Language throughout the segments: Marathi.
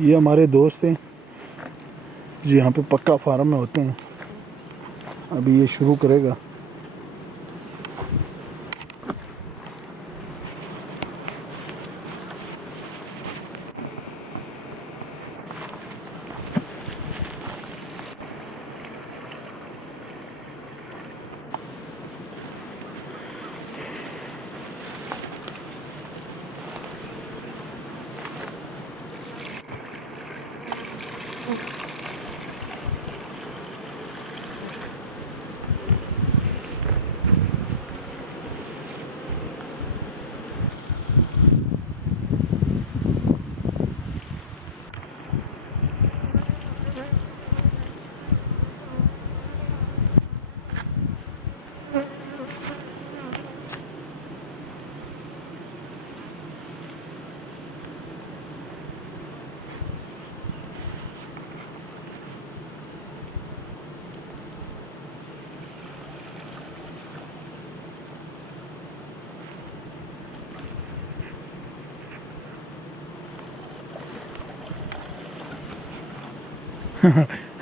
ये हमारे दोस्त हैं जो यहाँ पे पक्का फार्म में होते हैं। अभी ये शुरू करेगा।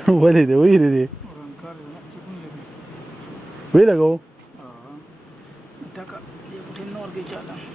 Wale de wale de. Wale go. Taka dia kutin nor ke jalan.